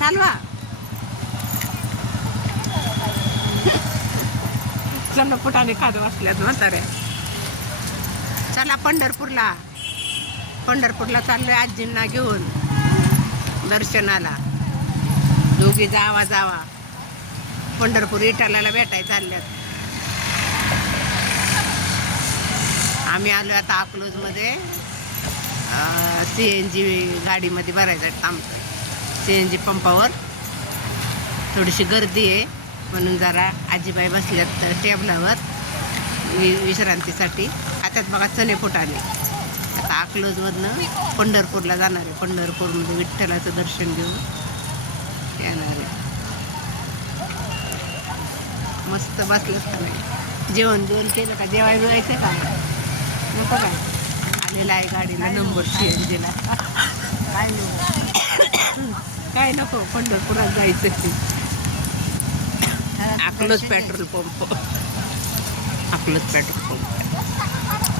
चालवा. चला पुटाने खात बसल्यात म्हाताऱ्या चला पंढरपूरला. पंढरपूरला चाललोय आजींना घेऊन दर्शनाला. दोघी जावा जावा. पंढरपूर इटाल्याला भेटाय चालल्यात. आम्ही आलो आता अकलूजमध्ये. सी एन जी गाडीमध्ये भरायचं थांबतोय. सी एन जी पंपावर थोडीशी गर्दी आहे. म्हणून जरा आजीबाई बसल्यात टेबलावर वि- विश्रांतीसाठी. आतात बघा चणे फुटाने आता अकलूजमधनं पंढरपूरला जाणार आहे. पंढरपूरमध्ये विठ्ठलाचं दर्शन घेऊन येणार आहे. मस्त बसलं का नाही जेवण जेवण केलं का? जेवायला जायचं का? नको काय आलेला आहे गाडीला. नंबर सी एन जीला काय नाही. काय नको पंढरपुरात जायचं आपलंच पेट्रोल पंप आपलंच पेट्रोल पंप